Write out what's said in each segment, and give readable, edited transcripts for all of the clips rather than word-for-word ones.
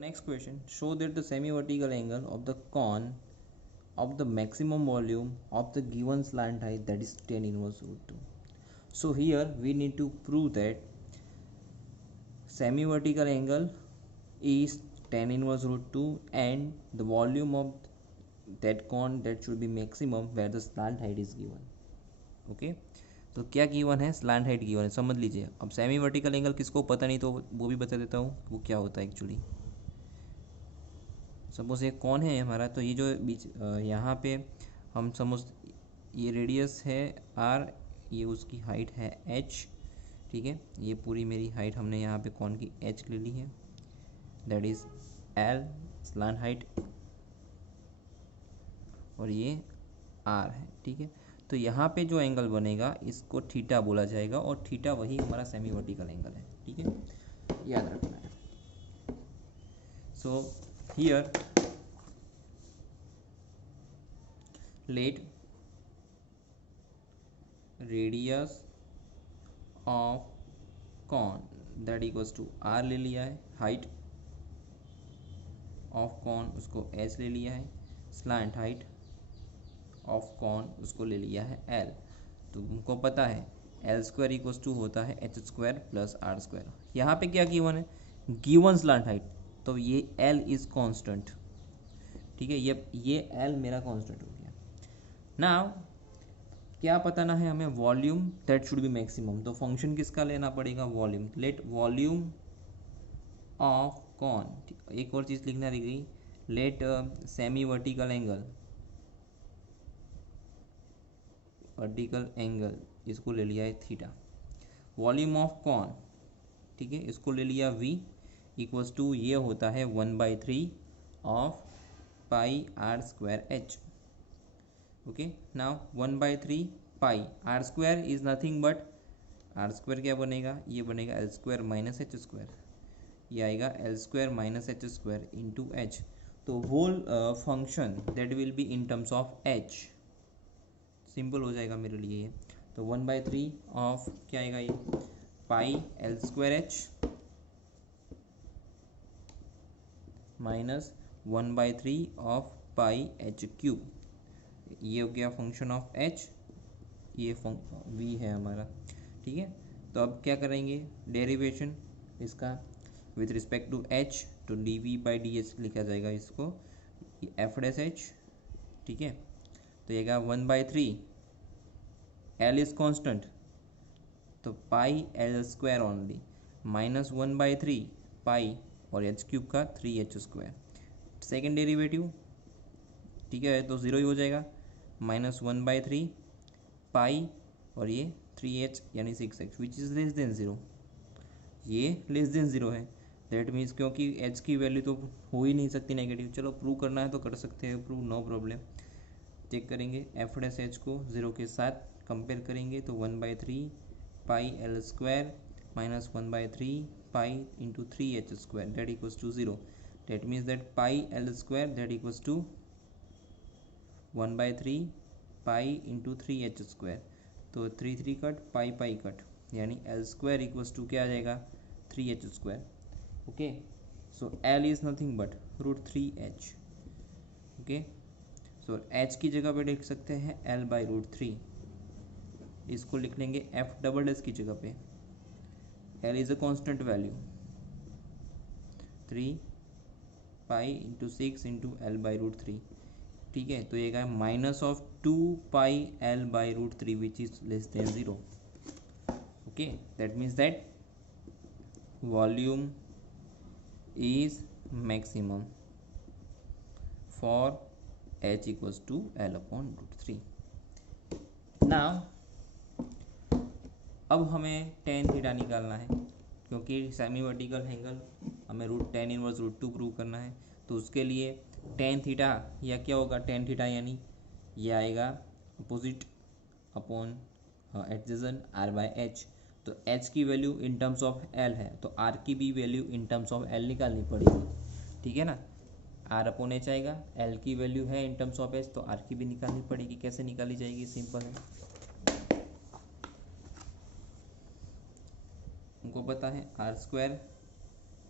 Next question, show that the semi-vertical angle of the cone of the maximum volume of the given slant height, that is tan inverse root 2. So here we need to prove that semi-vertical angle is tan inverse root 2 and the volume of that cone that should be maximum where the slant height is given. Okay तो क्या given है, slant height given है, समझ लीजिए. अब semi vertical angle किसको पता नहीं तो वो भी बता देता हूँ वो क्या होता है एक्चुअली. सपोज ये कौन है हमारा, तो ये जो बीच यहाँ पे हम समझ ये रेडियस है r, ये उसकी हाइट है h. ठीक है, ये पूरी मेरी हाइट हमने यहाँ पे कौन की h ले ली है, that is l slant height, और ये r है. ठीक है, तो यहाँ पे जो एंगल बनेगा इसको थीटा बोला जाएगा और थीटा वही हमारा सेमी वर्टिकल एंगल है. ठीक है, याद रखना है. So here let radius of cone that equals to r ले लिया है, हाइट ऑफ कॉन उसको h ले लिया है, स्लैंट हाइट ऑफ कॉन उसको ले लिया है l. तो तुमको पता है एल स्क्वायर इक्वल्स टू होता है H square plus r square. यहाँ पे क्या गिवन है, गिवन स्लैंट हाइट, तो ये l इज कांस्टेंट. ठीक है, ये l मेरा कांस्टेंट हो गया. नाउ क्या बताना है हमें, volume that should be maximum. तो फंक्शन किसका लेना पड़ेगा, volume. Let volume of cone, एक और चीज़ लिखना रह गई, लेट सेमी वर्टिकल एंगल इसको ले लिया है थीटा, वॉल्यूम ऑफ कॉन. ठीक है, इसको ले लिया v इक्वल्स टू ये होता है 1/3 of pi are square h. Okay, now 1/3 pi are square is nothing but, r square क्या बनेगा, ये बनेगा l square minus h square, ये आएगा l square minus h square into h. तो whole function that will be in terms of h. Simple हो जाएगा मेरे लिए ये. तो 1/3 ऑफ क्या आएगा ये, पाई l square H minus 1/3 of pi H cube. ये हो गया फंक्शन ऑफ एच, ये वी है हमारा. ठीक है, तो अब क्या करेंगे, डेरिवेशन इसका विथ रिस्पेक्ट टू एच, तो d v by d h लिखा जाएगा इसको एफ डैश एच. ठीक है, तो ये 1/3 एल इज कांस्टेंट, तो पाई एल स्क्वायर ओनली माइनस 1/3 पाई और एच क्यूब का 3h स्क्वायर. सेकेंड डेरिवेटिव, ठीक है, तो ज़ीरो ही हो जाएगा, माइनस 1/3 पाई और ये 3h यानी 6h which is less than zero. ये लेस देन ज़ीरो है, दैट मीन्स क्योंकि h की वैल्यू तो हो ही नहीं सकती नेगेटिव. चलो प्रूव करना है तो कर सकते हैं प्रूव, नो प्रॉब्लम. चेक करेंगे एफ डैश एच को ज़ीरो के साथ कंपेयर करेंगे तो 1/3 pi l square minus 1/3 pi into 3h square that equals to zero. That means that pi l square that equals to 1/3 pi into 3h square. तो 3 cut, pi cut, यानी l square equals to क्या आ जाएगा, 3h square. Okay, so l is nothing but √3h. Okay, so h की जगह पे लिख सकते हैं l/√3. इसको लिख लेंगे f डबल डैश की जगह पे, l is a constant value, 3 pi into 6 into l/√3. ठीक है, तो ये minus of 2 pi l/√3 which is less than zero. Okay, that means that volume is maximum for h equals to l/√3. Now अब हमें tan theta निकालना है, क्योंकि semi vertical angle हमें tan इनवर्स √2 प्रूव करना है. तो उसके लिए tan थीटा या क्या होगा, tan थीटा यानी ये आएगा अपोजिट अपॉन एडजेसेंट r/h. तो h की value in terms of l है, तो r की भी value in terms of l निकालनी पड़ेगी. ठीक है ना, r/h आएगा, l की वैल्यू है इन टर्म्स ऑफ h, तो r की भी निकालनी पड़ेगी. कैसे निकाली जाएगी, सिंपल है, हमको पता है r²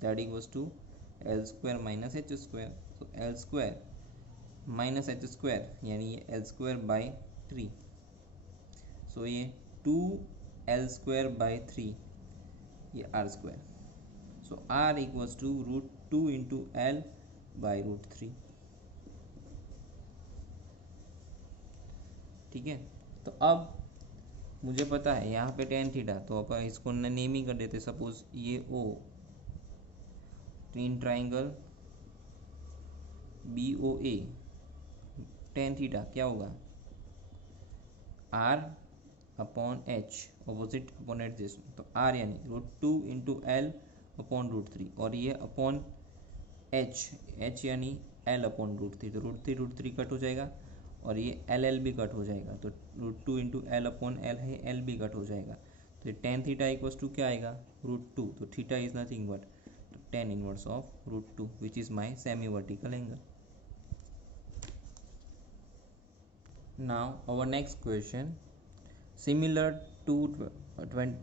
that equals to l square minus h square, तो l square minus h square यानी ये एल स्क्वायर बाई 3, सो ये 2 एल स्क्वायर बाई 3, ये r square, so r equals to √2 into l by √3। ठीक है, तो अब मुझे पता है यहाँ पे टेन थीटा, तो अपन इसको नेमिंग कर देते, सपोज ये O in triangle B O A, tan theta क्या होगा r upon h, opposite upon adjacent, तो आर यानी √2 इंटू एल अपॉन √3, और ये अपॉन एच, एच यानी एल अपॉन √3, तो √3 कट हो जाएगा और ये एल भी कट हो जाएगा, तो √2 इंटू एल अपॉन एल है, एल भी कट हो जाएगा, तो ये टेन थीटा इक्वल्स टू क्या आएगा √2, तो theta is nothing but tan inverse of √2 which is my semi vertical angle. Now our next question similar to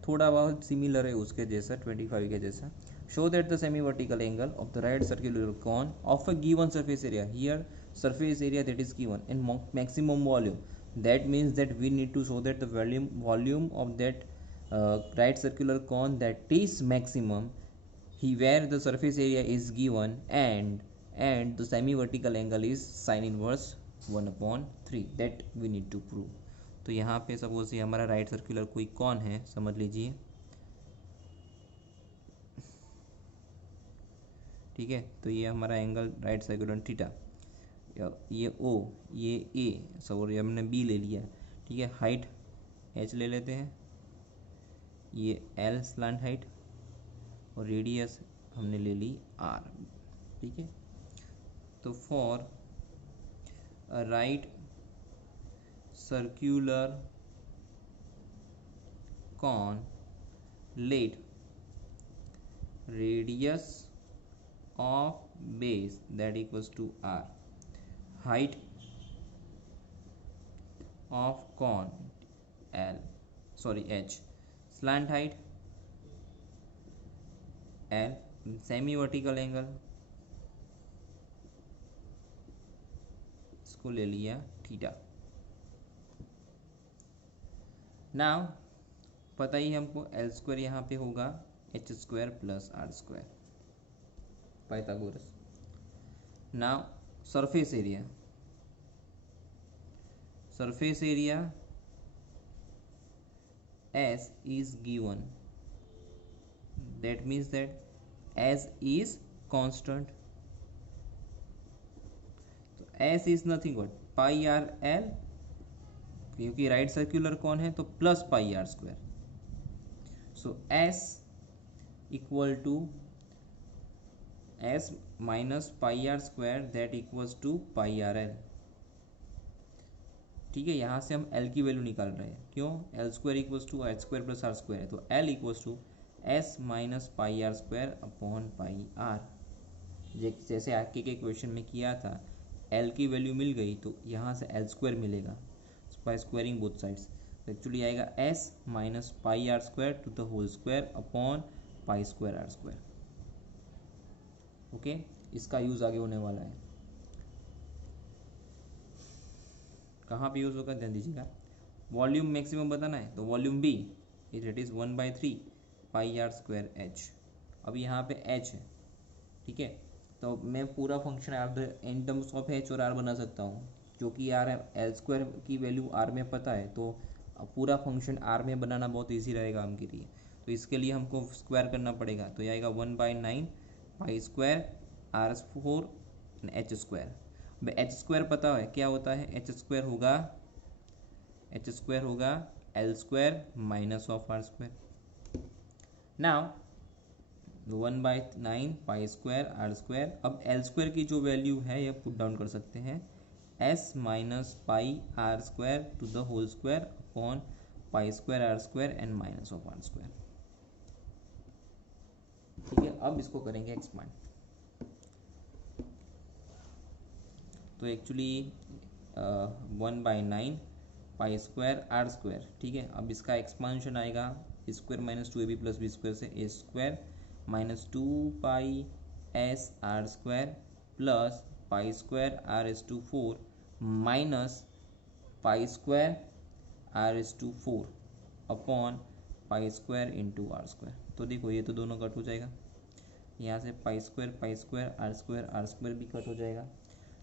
थोड़ा बहुत सिमिलर है उसके जैसा 25 के जैसा। Show that the semi vertical angle of the right circular cone of a given surface area, here surface area that is given and maximum volume, that means that we need to show that the volume of that right circular cone that is maximum where the surface area is given and the semi vertical angle is sin inverse 1/3, that we need to prove। तो यहाँ पे suppose ये हमारा right circular कोई cone है, समझ लीजिए, ठीक है, तो ये हमारा एंगल राइट सर्कुलर थीटा, ये ओ, ये ए, सॉरी हमने बी ले लिया, ठीक है, हाइट एच ले लेते हैं, ये एल स्लैंट हाइट, और रेडियस हमने ले ली आर। ठीक है, तो for right circular cone let radius of base that equals to r, height of cone h, slant height l, semi vertical angle इसको ले लिया थीटा। नाउ पता ही हमको एल स्क्वायर यहाँ पे होगा h square plus r square, Pythagoras. Now surface area, surface area S is given, that means that S is constant, तो S is nothing but pi r l, क्योंकि right circular cone है तो plus pi are square, so S equal to S minus pi are square that equals to pi r l. ठीक है, यहाँ से हम L की वैल्यू निकाल रहे हैं, क्यों, l square equals to h square plus r square है, तो L equals to s minus pi are square upon pi r. जैसे आगे के क्वेश्चन में किया था, L की वैल्यू मिल गई तो यहाँ से एल स्क्वायर मिलेगा बाय स्क्वायरिंग बोथ साइड्स, तो एक्चुअली आएगा s minus pi are square to the whole square upon pi square are square. Okay, इसका यूज आगे होने वाला है, कहाँ पे यूज होगा ध्यान दीजिएगा। वॉल्यूम मैक्सिमम बताना है तो volume be it is 1/3 pi are square h. अब यहाँ पे एच है, ठीक है, तो मैं पूरा function in terms of H और आर बना सकता हूँ, क्योंकि आर एल स्क्वायर की वैल्यू आर में पता है, तो पूरा फंक्शन आर में बनाना बहुत ईजी रहेगा हमके लिए। तो इसके लिए हमको स्क्वायर करना पड़ेगा, तो ये आएगा 1/9 pi square R four H square. H square पता है क्या होता है, एच स्क्वायर होगा L square minus of are square. Now 1/9 pi square are square, अब एल स्क्वायर की जो वैल्यू है ये पुट डाउन कर सकते हैं, s minus pi are square to the whole square upon pi square are square and minus of are square. ठीक है, अब इसको करेंगे एक्सपांड, तो actually 1/9 pi square are square, ठीक है, अब इसका एक्सपांशन आएगा square minus 2ab plus b square से a square minus 2 pi S R square plus pi square r S to 4 minus pi square r S to 4 upon pi square into are square. तो देखो ये तो दोनों cut हो जाएगा, यहाँ से पाई स्क्वायर आर स्क्वायर भी कट हो जाएगा।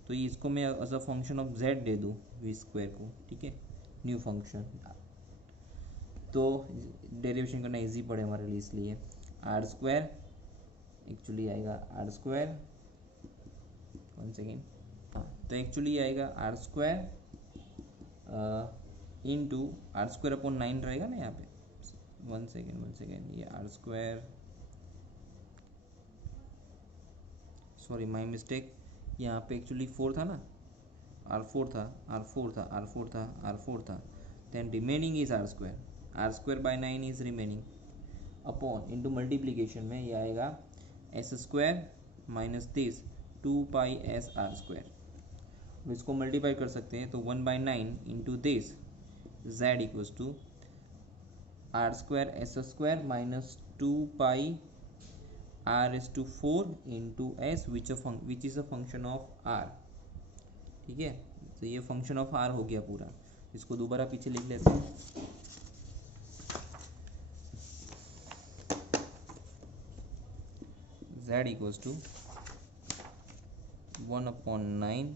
तो ये इसको मैं as a function of z दे दूँ वी स्क्वायर को, ठीक है, न्यू फंक्शन। तो डेरिवेशन करना इजी पड़े हमारे लिए, इसलिए आर स्क्वायर एक्चुअली आएगा आर स्क्वायर, वन सेकेंड, हाँ तो एक्चुअली आएगा r square into are square upon 9 रहेगा ना यहाँ पे, वन सेकेंड, ये r square, sorry my mistake, यहाँ पे एक्चुअली 4 था ना, R4 था, then remaining is R square by 9 is remaining upon into multiplication में ये आएगा S square minus this 2 pi S R square. इसको मल्टीप्लाई कर सकते हैं तो 1/9 into this Z equals to R square S square minus 2 pi R S to 4 into S which is a function of R. ठीक है, तो ये function of are हो गया पूरा। इसको दोबारा पीछे लिख लेते हैं, z equals to 1/9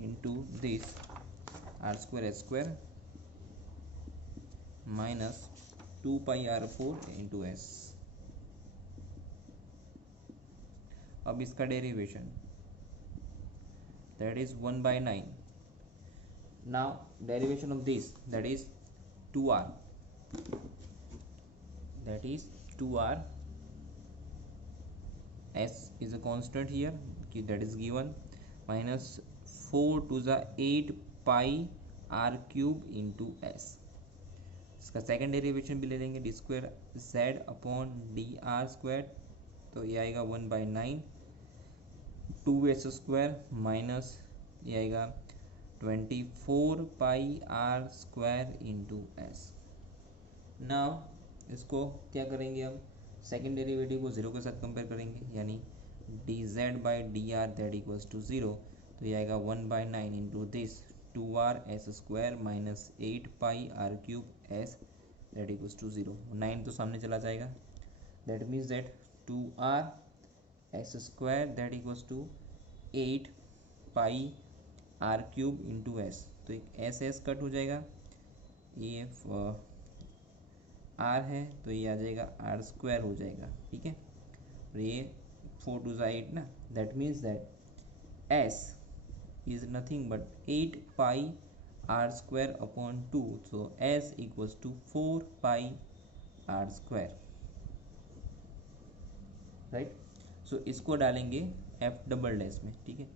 into this R square S square minus 2 pi R4 into S. अब इसका derivation that is 1/9. Now derivation of this, that is 2r, s is a constant here, that is given, minus 4 to the 8 pi r cube into s। इसका second derivation भी ले लेंगे, D square Z upon D R square, तो ये आएगा 1/9 2s square minus ये आएगा 24 pi are square into s. Now इसको क्या करेंगे, हम सेकेंड डेरिवेटिव को 0 के साथ कंपेयर करेंगे, यानी D Z by D R that equals to 0, तो ये आएगा 1/9 into this 2r S square minus 8 pi R cube S that equals to 0। 9 तो सामने चला जाएगा, that means that 2r S square that equals to 8 pi R cube into S. तो एक S cut हो जाएगा, ये आर है तो ये आ जाएगा आर स्क्वायर हो जाएगा, ठीक है। और ये 4 to the 8 ना, that means that s is nothing but 8 pi are square upon 2, so s equals to 4 pi are square, right. So इसको डालेंगे एफ डबल डैश में, ठीक है।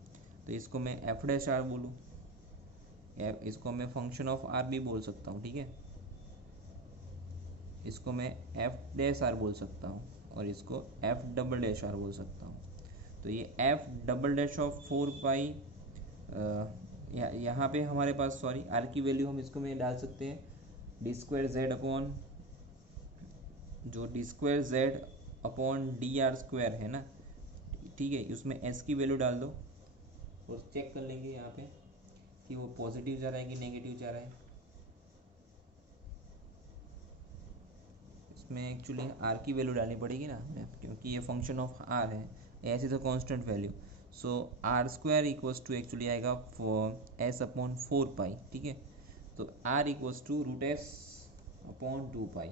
तो इसको मैं एफ डैश आर बोलूँ, इसको मैं फंक्शन ऑफ आर भी बोल सकता हूँ, ठीक है। इसको मैं एफ डैश आर बोल सकता हूँ और इसको एफ डबल डैश आर बोल सकता हूँ। तो ये एफ डबल डैश ऑफ 4 पाई, यहाँ पे हमारे पास सॉरी आर की वैल्यू हम इसको में डाल सकते हैं डी स्क्वायर जेड अपॉन, जो D square Z upon D R square है ना, ठीक है, उसमें एस की वैल्यू डाल दो और चेक कर लेंगे यहाँ पे कि वो पॉजिटिव जा रहा है कि नेगेटिव जा रहा है। इसमें एक्चुअली आर की वैल्यू डालनी पड़ेगी ना हमें, क्योंकि ये फंक्शन ऑफ आर है, S is a constant value. So R square equals to actually आएगा एस अपॉन 4 पाई, ठीक है। तो R equals to root S upon 2 pi.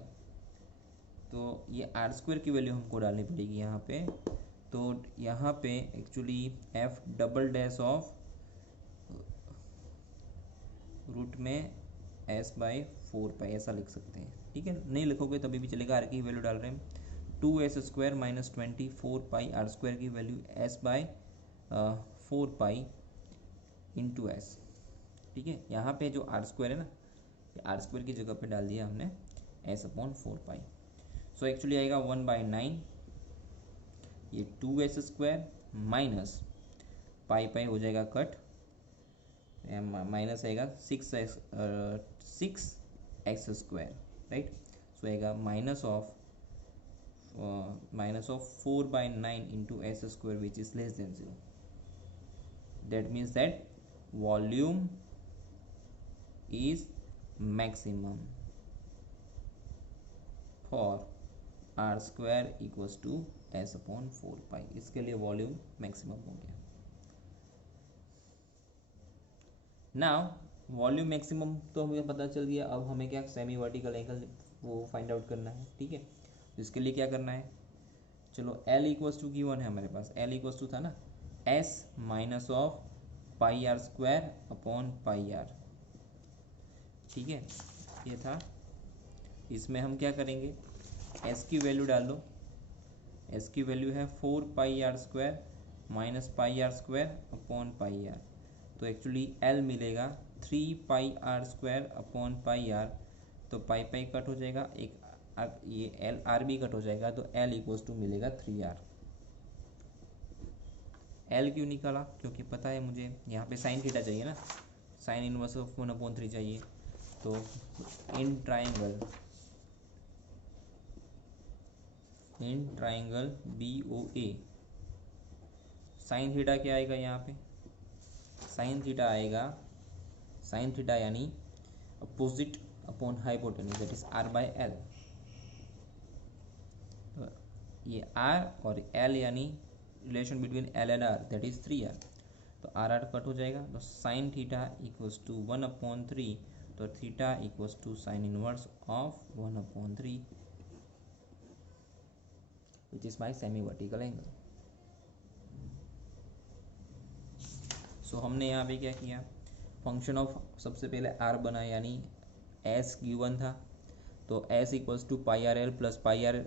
तो ये आर स्क्वायर की वैल्यू हमको डालनी पड़ेगी यहाँ पे। तो यहाँ पे actually F double dash of root में एस बाई 4 पाई ऐसा लिख सकते हैं, ठीक है। नहीं लिखोगे तभी भी चलेगा, आर की वैल्यू डाल रहे हैं 2s square minus 24 pi are square की value s by 4 pi into s, ठीक है। यहाँ पे जो आर स्क्वायर है ना, आर स्क्वायर की जगह पे डाल दिया हमने एस अपॉन 4 पाई। सो एक्चुअली आएगा 1/9 ये 2s स्क्वायर माइनस पाई पाई हो जाएगा कट, माइनस आएगा 6x स्क्वायर, राइट। सो आएगा minus of 4/9 into s square which is less than 0. That means that volume is maximum for r square equals to s upon 4 pi. इसके लिए volume maximum हो गया. Now volume maximum तो हमें पता चल गया. अब हमें क्या सेमी वर्टिकल एंगल वो फाइंड आउट करना है. ठीक है, तो इसके लिए क्या करना है, चलो L इक्वल्स टू गिवन है हमारे पास. L इक्वल्स टू था ना S minus of pi are square upon pi R. ठीक है, ये था. इसमें हम क्या करेंगे, S की वैल्यू डाल दो. S की वैल्यू है 4 pi are square minus pi are square upon pi r. तो एक्चुअली L मिलेगा 3 pi are square upon pi r. तो पाई पाई कट हो जाएगा, एक ये एल आर भी कट हो जाएगा. तो L इक्वल्स टू मिलेगा 3R. L क्यों निकाला, क्योंकि पता है मुझे यहाँ पे साइन थीटा चाहिए ना, साइन इनवर्स ऑफ 1/3 चाहिए. तो in triangle BOA sine theta क्या आएगा यहाँ पे, साइन थीटा आएगा, साइन थीटा यानी opposite upon hypotenuse that is R/L. ये R और L यानी relation between L and R that is 3R. तो R कट हो जाएगा. तो साइन थीटा इक्वल्स टू 1/3. तो theta equals to sine inverse of 1/3 which is my semi vertical angle. So हमने यहाँ पे क्या किया, फंक्शन ऑफ सबसे पहले R बनाया यानी S गिवन था. तो S equals to pi r l plus pi are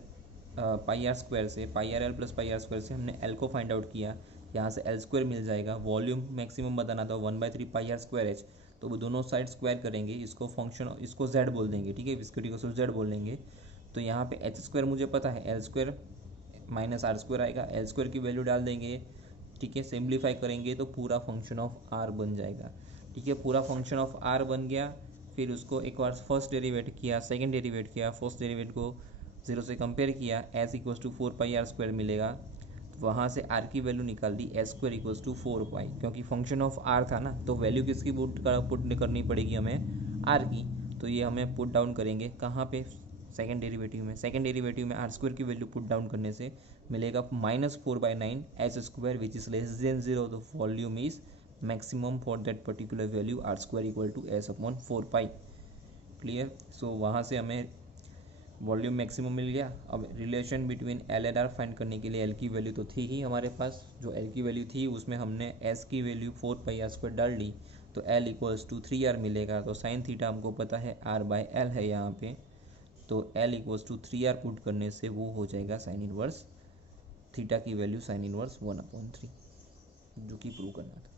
square से, pi r l plus pi are square से हमने L को फाइंड आउट किया. यहाँ से L स्क्वायर मिल जाएगा. वॉल्यूम मैक्सिमम बताना था 1/3 पाई आर स्क्वायर H. तो वो दोनों साइड स्क्वायर करेंगे, इसको फंक्शन, इसको Z बोल देंगे. ठीक है, इसको Z बोल देंगे. तो यहाँ पे H स्क्वायर मुझे पता है, L square minus R square आएगा. L स्क्वायर की वैल्यू डाल देंगे. ठीक है, सिंप्लीफाई करेंगे तो पूरा फंक्शन ऑफ R बन जाएगा. ठीक है, पूरा फंक्शन ऑफ R बन गया. फिर उसको एक बार फर्स्ट डेरिवेट किया, सेकंड डेरिवेट किया, फर्स्ट डेरिवेट को 0 से कंपेयर किया, S equals to 4 pi are square मिलेगा. वहाँ से R की वैल्यू निकाल दी, S square equals to 4 pi. क्योंकि फंक्शन ऑफ R था ना, तो वैल्यू किसकी पुट करनी पड़ेगी हमें, R की. तो ये हमें पुट डाउन करेंगे कहाँ पे, सेकंड डेरिवेटिव में. सेकंड डेरिवेटिव में R स्क्वायर की वैल्यू पुट डाउन करने से मिलेगा -4/9 S square which is less than 0. तो volume is maximum for that particular value R square equal to S upon 4 pi. Clear. So वहाँ से हमें वॉल्यूम मैक्सिमम मिल गया. अब relation between L and R find करने के लिए L की वैल्यू तो थी ही हमारे पास. जो L की वैल्यू थी उसमें हमने S की वैल्यू 4 पाई आर स्क्वायर डाल दी. तो L इक्वल्स टू 3R मिलेगा. तो साइन थीटा हमको पता है R/L है यहाँ पे. तो L equals to 3R put करने से वो हो जाएगा साइन इनवर्स, थीटा की वैल्यू साइन इनवर्स 1/3, जो कि प्रूव करना था.